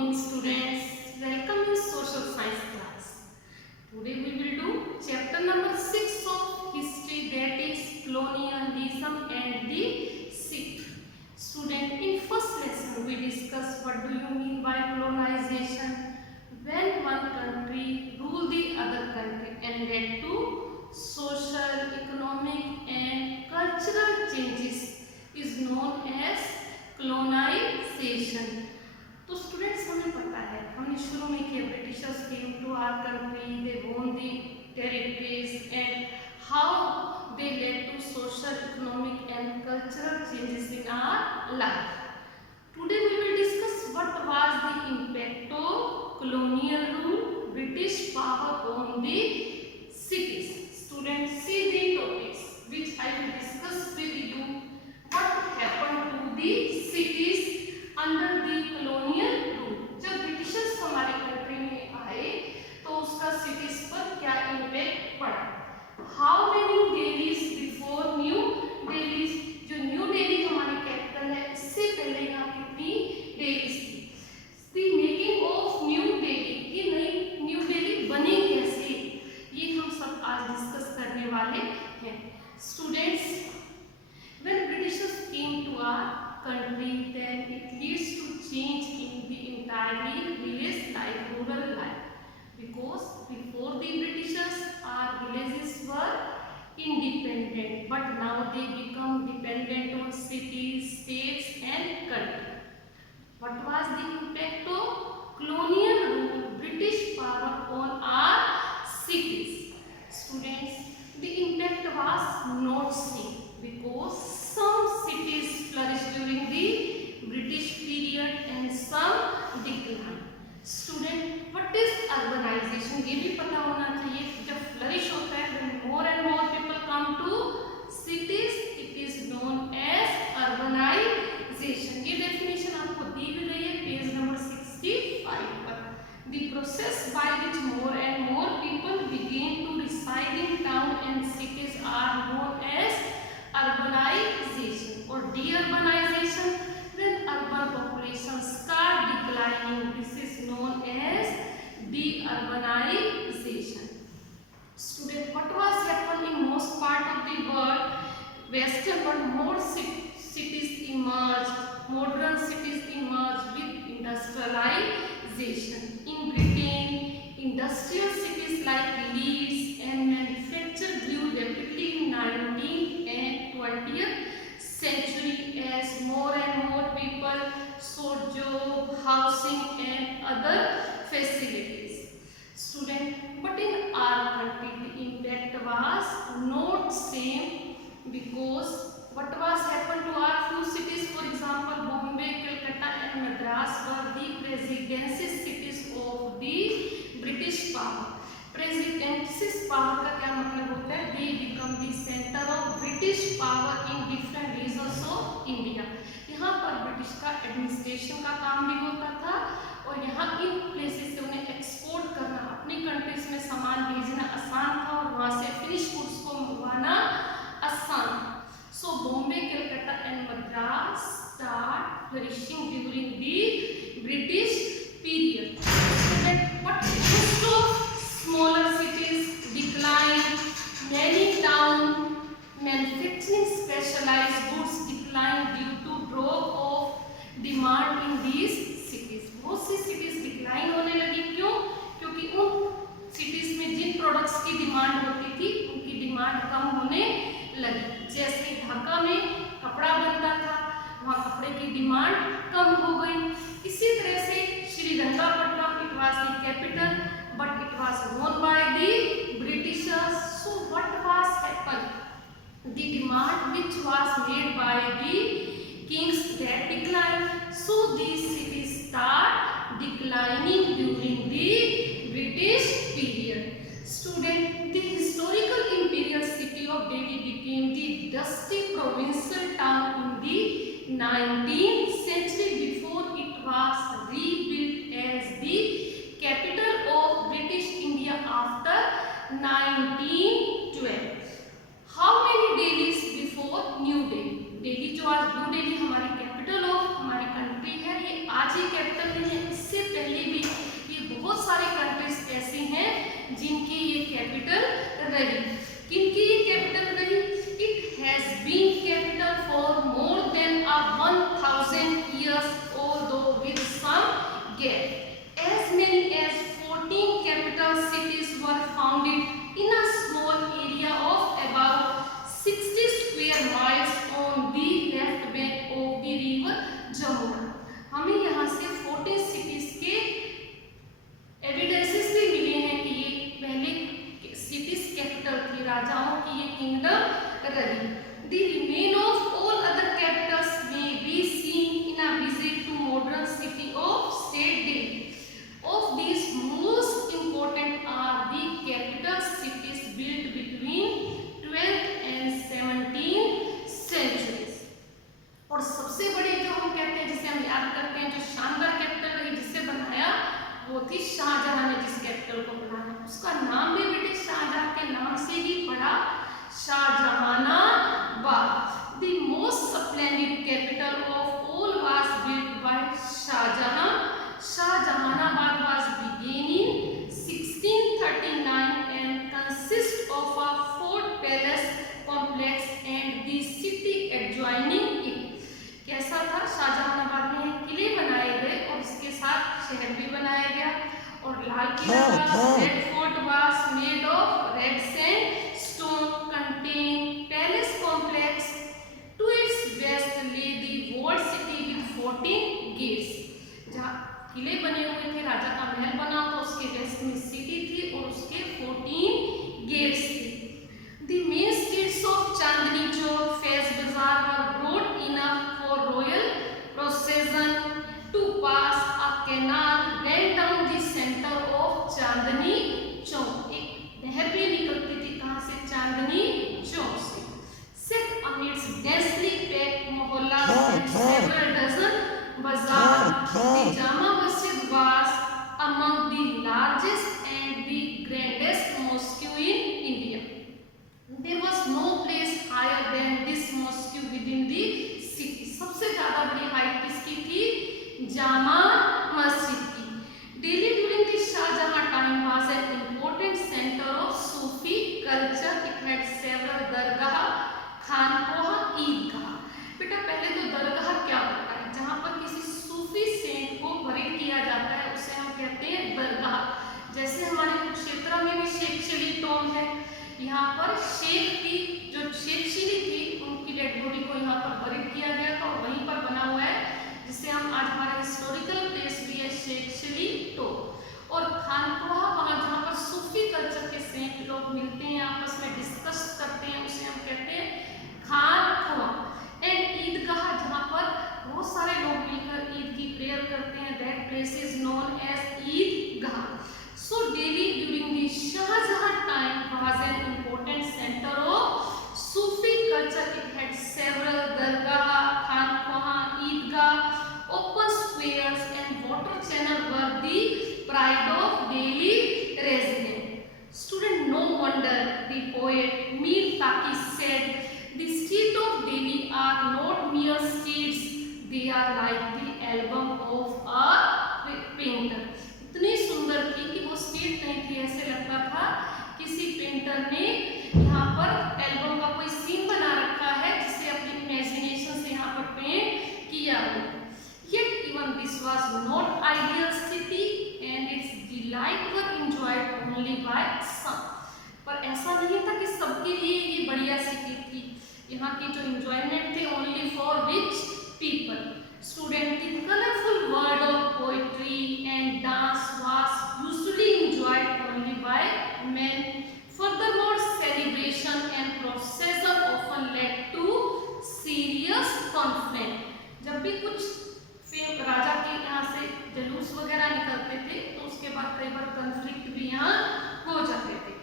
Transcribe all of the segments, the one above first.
morning students, welcome in social science class. Today we will do chapter number 6 of history, that is colonialism and the city. Student, in first lesson we discussed what do you mean by colonization, when one country rule the other country and led to social, economic and cultural changes is known as colonization. तो students हमें पता है, हमने शुरू में किया Britishers came to our country, they own the territories and how they led to social, economic and cultural changes in our life. Today we will discuss what was the impact of colonial rule, British power on the cities. Students, see the topics which I will discuss with you. What happened to the cities under the colonial rule? जब Britishers हमारी country में आए तो उसका cities पर क्या impact पड़ा? How many Delhis before New Delhi? जो न्यू दिल्ली हमारी कैपिटल है, इससे पहले यहाँ कितनी दिल्लीज थी? The making of new Delhi, ये नई न्यू दिल्ली बनी कैसे, ये हम सब आज डिस्कस करने वाले हैं. Students, when Britishers came to our country, then it leads to change in the entirely village life, rural life, because before the Britishers our villages were independent, but now they become dependent on cities, states and country. What was the impact of colonial rule, British power on our cities? Students, the impact was not seen because some cities flourished during the British period and some declined. Student, what is urbanization? ये भी पता होना चाहिए. जब flourish होता है, when more and more people come to cities, it is known as urbanization. ये definition आपको दी गई है पेज नंबर 65 पर. The process by which more and more people begin to reside in town and cities are known as urbanization or de-urbanization. When urban populations start declining, this is known as de-urbanization. Student, what was happening in most part of the world, western world, more cities emerged, modern cities emerged with industrialization. In Britain, industrial cities like Leeds and manufacture grew rapidly in 19th and 20th century as more and more people sought job, housing and other facilities. Student, but in our country the impact was not same, because what was happened to our few cities, for example Bombay, Calcutta and Madras were the presidency cities of the British power. Presidency power का क्या मतलब होता है? They become the center of British power in different regions of India. यहाँ पर British का administration का काम भी होता था और यहाँ इन प्लेसेस से उन्हें एक्सपोर्ट करना, अपनी कंट्रीज में सामान भेजना आसान था और वहाँ से फिनिश गुड्स को मंगवाना आसान. So Bombay, Calcutta and Madras start flourishing during the British period. But most of smaller cities decline, many town manufacturing specialized goods decline due to drop of demand in these cities. बहुत सी cities decline होने लगी. क्यों? क्योंकि उन cities में जिन products की demand होती थी उनकी demand कम होने लगी. जैसे ढाका में कपड़ा बनता था, वहाँ कपड़े की डिमांड कम हो गई. इसी तरह से Srirangapatna, it was the capital but it was owned by the Britishers. So what was happened? The demand which was made by the kings that declined. So these cities start declining during the British period. Student, the historical imperial city of Delhi became the dusty provincial town in the 19th century before it was rebuilt as the capital of British India after 1912. How many Delhis before New Delhi? Delhi जो आज new Delhi हमारी capital of हमारी country है, ये आज ही capital नहीं है, इससे रही। किनकी ये कैपिटल रही? It has been capital for more than 1000 years, although with some gap. As many as 14 capital cities were founded in a small area of about 60 square miles on the left bank of the river Jamuna. हमें यहाँ से 14 cities के evidences भी मिले हैं कि ये पहले सिटीज कैपिटल थी, राजाओं की ये किंगडम रही। The remain of all other capitals may be seen in a visit to modern city of state Delhi. Of these, most important are the capital cities built between 12th and 17th centuries. और सबसे बड़ी जो हम कहते हैं, जिसे हम याद करते हैं, जो शानदार कैपिटल रही, जिसे बनाया वो थी शाहजहां ने, जिस कैपिटल को बनाया उसका नाम भी बेटे शाहजहां के नाम से ही पड़ा, Shahjahanabad. The most splendid capital of all was built by Shahjahan. Shahjahanabad was begun in 1639 and consists of a fort palace complex and the city adjoining it. कैसा था? शाहजहानाबाद में किले बनाए गए और इसके साथ शहर भी बनाया गया। और लाल किला का red fort was made of red sandstone, contain palace complex, to its west lay the walled city with 14 gates. जहाँ किले बने हुए थे, राजा का महल बना था, उसके वेस्ट में सिटी थी और उसके 14 गेट्स थे। The main streets of Chandni Chowk, Fez Bazaar were broad enough for royal procession to pass. A canal ran down the center of Chandni Chowk. एक नहर भी निकलती थी कहाँ से? चांदनी चौक से। Set amidst densely packed mohallas and several dozen bazaar, the Jama Masjid was among the largest and the grandest mosque in India. There was no place higher than this mosque within the city. सबसे ज़्यादा बड़ी height किसकी थी? जामा मस्जिद की। Delhi during the Shahjahan time was an important center of Sufi culture. It had several दरगाह, खानकोह, ईदगाह। बेटा पहले तो दरगाह क्या होता है? जहाँ पर किसी सूफी सेंट को बरी किया जाता है उसे हम कहते हैं दरगाह। जैसे हमारे कुरुक्षेत्र में भी शेख चिली टॉम है, यहाँ पर शेख की जो शेख चिली थी उनकी डेड बॉडी को यहाँ पर बरीड किया गया था और वहीं पर बना हुआ है, जिसे हम आज हमारा हिस्टोरिकल प्लेस भी है शेख चिली टॉम। और खानकोह वहाँ जहाँ पर सूफी कल्चर के सेंट लोग मिलते हैं, आपस में डिस्कस करते हैं, उसे हम कहते हैं खानकोह। एंड ईदगाह जहाँ पर बहुत सारे लोग मिलकर ईद की प्रेयर करते हैं, that place is known as Eidgah. So Delhi during the Shahjahan time was an important center of Sufi culture. It had several dargah, khanqah, eidgah, open squares and water channel were the pride of Delhi residents. Student, no wonder the poet Mir Taqi said, "The streets of Delhi are not mere streets; they are like the album of a painter." इतनी सुंदर थी कि वो street नहीं थी, ऐसे लगता था किसी पेंटर ने यहाँ पर एल्बम का कोई सीन बना रखा है जिसे अपनी इमेजिनेशन से यहाँ पर पेंट किया हो। Yet even this was not ideal city and its delight were enjoyed only by some. पर ऐसा नहीं था कि सबके लिए ये बढ़िया सिटी थी। यहाँ की जो enjoyment थे only for rich people. Student, the colorful world of poetry and dance was usually enjoyed only by men. Furthermore, celebration and procession often led to serious conflict. जब भी कुछ राजा के यहाँ से जुलूस वगैरह निकलते थे तो उसके बाद कई बार कॉन्फ्लिक्ट भी यहाँ हो जाते थे।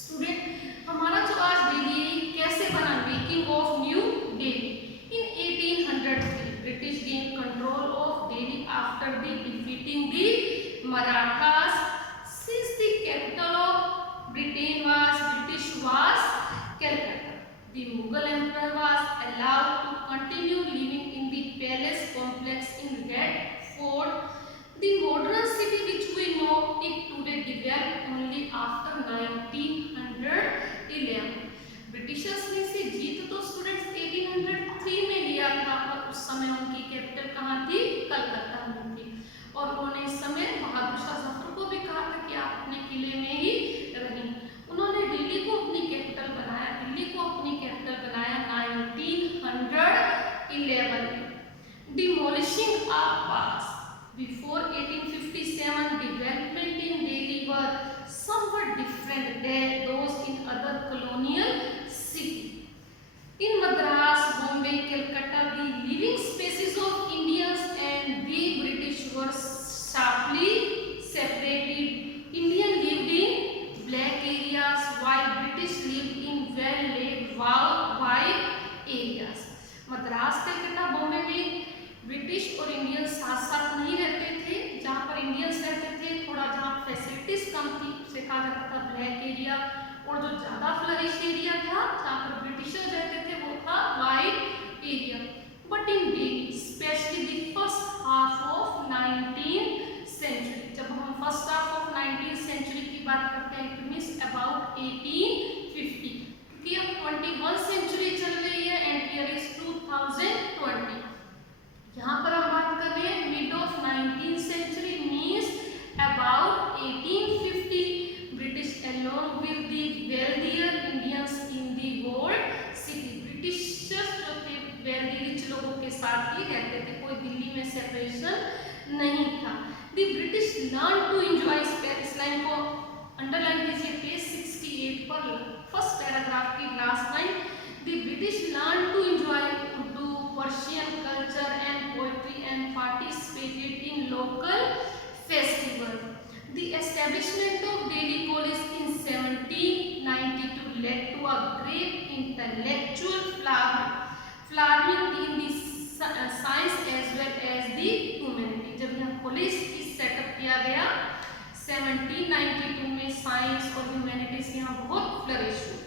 स्टूडेंट, हमारा जो आज दिल्ली है कैसे बना? Making of new Delhi. In 1803, British gained control of Delhi after the defeating the Marathas. Since the capital of Britain was Calcutta, the Mughal emperor was allowed to continue living in the palace complex in Red Fort. The modern city which we know it today developed only after 1900 demolishing our past. Before 1857, development in Delhi were somewhat different than those in other colonial cities. In Madras, Bombay, Calcutta, the living spaces of Indians and the British were sharply separated. Indians lived in black areas while British lived in well-lit white areas. Madras, Calcutta, Bombay में British और Indian साथ साथ नहीं रहते थे। जहाँ पर Indians रहते थे, थोड़ा जहाँ फैसिलिटीज कम थी उसे कहा जाता था ब्लैक एरिया, और जो ज़्यादा फ्लरिश एरिया था जहाँ पर ब्रिटिशर्स रहते थे वो था white area. But in Delhi specially the first half of 19th century, जब हम first half of 19th century की बात करते हैं, इट मीन्स अबाउट 1850, क्योंकि अब 21st सेंचुरी चल रही है एंड ईयर इज 2020। यहाँ पर हम बात कर रहे हैं mid of 19th century, means about 1850। British along with the wealthier Indians in the world city, Britishers जो थे wealthy रिच लोगों के साथ ही रहते थे, कोई दिल्ली में सेपरेशन नहीं था। The British learned to enjoy इस लाइन को अंडरलाइन कीजिए पेज 68 पर, फर्स्ट पैराग्राफ की last line. The British learned to enjoy Urdu, Persian culture and poetry and participated in local festivals. The establishment of Delhi College in 1792 led to a great intellectual flowering in the science as well as the humanity. जब यह college setup किया गया 1792 में, science और humanities यहाँ बहुत flourish हुई।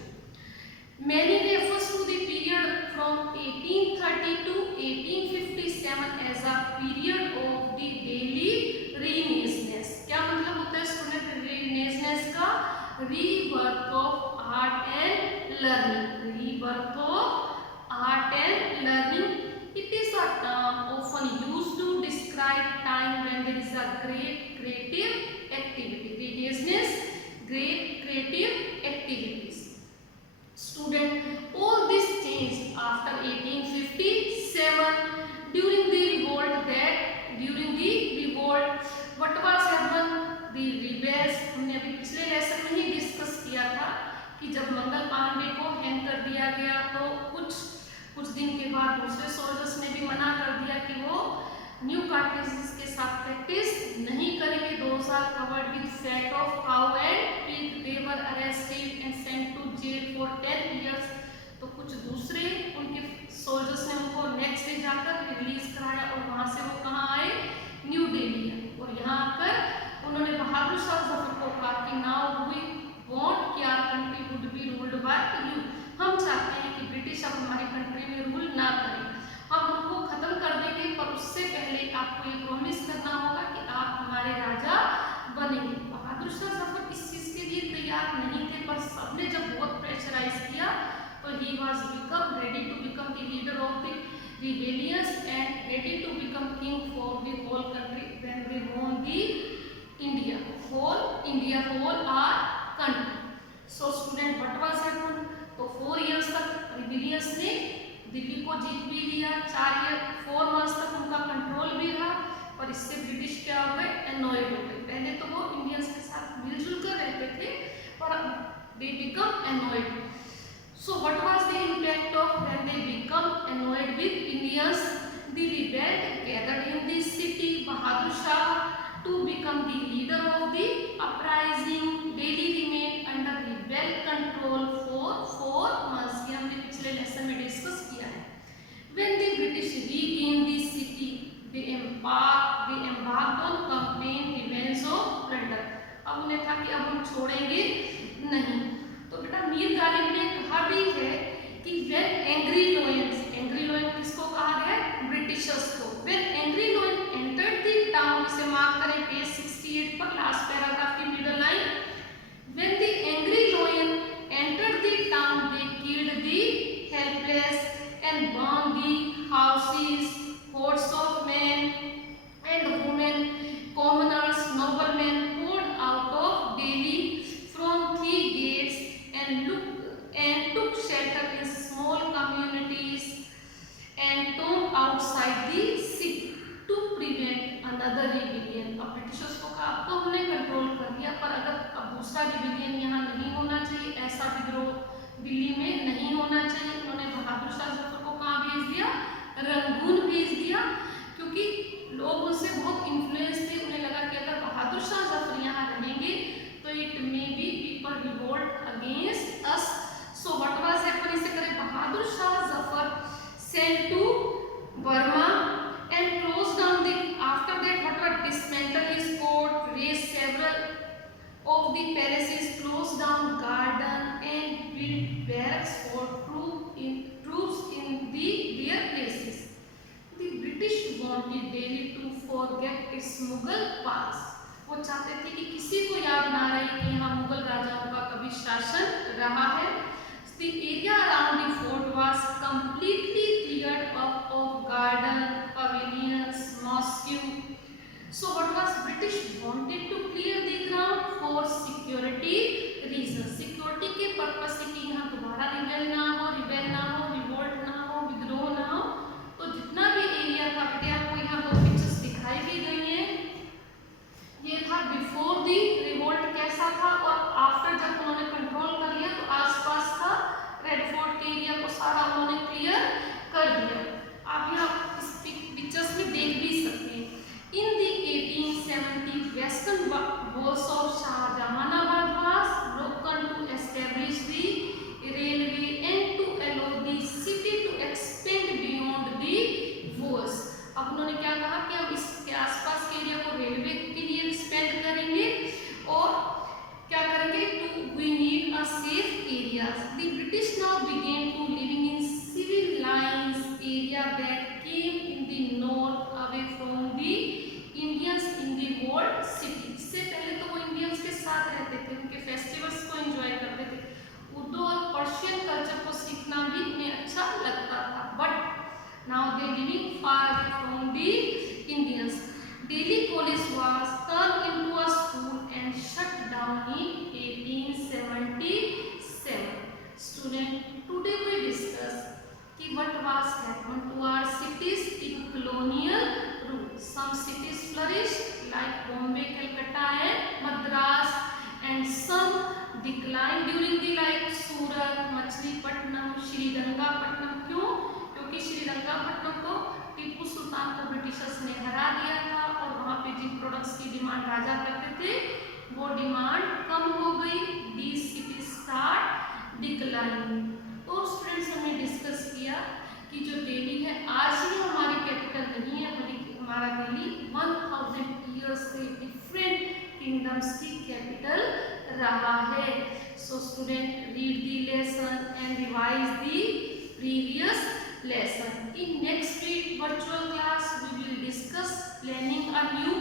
Many refers to the period from 1830 to 1857 as a period of the Delhi Renaissance. क्या मतलब होता है स्टूडेंट Renaissance का? Rebirth of art and learning, rebirth of art and learning. It is a term often used to describe time when there is a great creative activity. Renaissance, great creative activities. Student, all this changed after 1857 during the revolt. What was happened? The rebels, हमने अभी पिछले lesson में ही discuss किया था कि जब मंगल पांडे को hang कर दिया गया तो कुछ दिन के बाद दूसरे सोल्जर्स ने भी मना कर दिया कि वो न्यू कार्टेजेस के साथ प्रैक्टिस नहीं करेंगे। 2 साल covered with fat of cow and pig, they were arrested and sent to jail for 10 years। तो कुछ दूसरे उनके सोल्जर्स ने उनको नेक्स्ट डे जाकर रिलीज कराया और वहाँ से वो कहाँ आए? न्यू दिल्ली। और यहाँ आकर उन्होंने बहादुर शाह जफर को कहा कि नाउ वी वांट कि our country would be ruled by you. हम चाहते हैं कि ब्रिटिश अब हमारी कंट्री में रूल ना करें, हम उनको खत्म कर देंगे, पर उससे पहले आपको ये प्रॉमिस करना होगा कि आप हमारे राजा बनेंगे। बहादुर शाह जफर इस चीज के लिए तैयार नहीं थे, पर सबने जब बहुत प्रेशराइज किया तो he was become ready to become the leader of the rebellions and ready to become king for the whole country when they won the whole our country. So student, what was happened? तो 4 years तक rebellions ने दिल्ली को जीत भी लिया, 4 months तक उनका control भी रहा, और इससे ब्रिटिश क्या हो गए? एनॉयड हो गए। पहले तो वो इंडियंस के साथ मिलजुल कर रहते थे, पर they become annoyed. So what was the impact of when they become annoyed with Indians? The rebel gathered in the city. Bahadur Shah to become the leader of the uprising. Delhi remained under rebel control for 4 months. ये हमने पिछले lesson में discuss किया है। When the British regained the city, they embarked on campaign revenge of plunder. अब उन्हें था कि अब हम छोड़ेंगे नहीं। तो बेटा मीर गालिब ने कहा भी है कि when angry lion किसको कहा गया? ब्रिटिशर्स को। when angry lion entered the town, इसे मार्क करें पेज 68 पर, लास्ट पैराग्राफ की middle line. when the angry lion entered the town, they killed the helpless and burned the houses. Hordes of men and women, commoners, noblemen poured out of Delhi from 3 gates and took shelter in small communities and tombed outside the another rebellion. अब Britishers को कहा अब तो हमने control कर लिया, पर अगर अब दूसरा रिबेलियन यहाँ नहीं होना चाहिए, ऐसा विद्रोह दिल्ली में नहीं होना चाहिए। उन्होंने बहादुर शाह जफर को कहाँ भेज दिया? रंगून भेज दिया, क्योंकि लोग उनसे बहुत इन्फ्लुएंस थे। उन्हें लगा कि अगर बहादुर शाह जफर यहाँ रहेंगे तो it may be people revolt against us. So what was happen, इसे करें Bahadur Shah Zafar sent to Burma and closed down the, after that what were dismantle his court, raised several of the palaces, closed down garden and built barracks for troops in their places. The British wanted Delhi to forget its Mughal past. वो चाहते थे कि किसी को याद ना रहे कि यहाँ मुगल राजाओं का कभी शासन रहा है। The area around the fort was completely cleared up of garden, pavilions, mosque. So what was British wanted to clear the ground for security reasons. Security के पर्पस से कि यहाँ दोबारा रिबेल ना हो, रिवोल्ट ना हो, विद्रोह ना हो। तो जितना भी एरिया था, बेटे आपको यहाँ दो पिक्चर्स दिखाई भी गई हैं। ये था बिफोर दी रिवोल्ट कैसा था, और आफ्टर जब उन्होंने कंट्रोल कर लिया तो आसपास का रेड फोर्ट के एरिया को सारा उन्होंने क्लियर कर दिया। आप यहाँ इस पिक्चर्स में देख भी सकते हैं। In the 1870 western walls of Shahjahanabad was broken to establish the railway and to allow the city to expand beyond the walls. अब उन्होंने क्या कहा कि अब इसके आसपास के एरिया को रेलवे के लिए एक्सपेंड करेंगे और क्या करेंगे, to we need a safe areas. The British now began to living in civil lines area that came in the north away from the Indians in the world city. इससे पहले तो वो इंडियंस के साथ रहते थे, उनके फेस्टिवल्स को एंजॉय करते थे, उर्दू और पर्शियन कल्चर को सीखना भी उन्हें अच्छा लगता था, but now they living far away from the Indians. Delhi College was turned into a school and shut down in 1877. Student, today we discuss कि what was happened to our cities in colonial rule. Some cities flourished like Bombay, Calcutta and Madras, and some declined during the like Surat, Machilipatnam, Srirangapatnam. क्यों? क्योंकि श्रीरंगापट्टनम को टीपू सुल्तान को Britishers ने हरा दिया था और वहाँ पे जिन प्रोडक्ट्स की डिमांड राजा करते थे वो डिमांड कम हो गई। These cities start declining. तो स्टूडेंट्स हमने डिस्कस किया कि जो दिल्ली है आज ही हमारी कैपिटल नहीं है, हमारा दिल्ली 1000 ईयर्स से डिफरेंट किंगडम्स की कैपिटल रहा है। So student read the lesson and revise the previous lesson. In next week virtual class we will discuss planning a new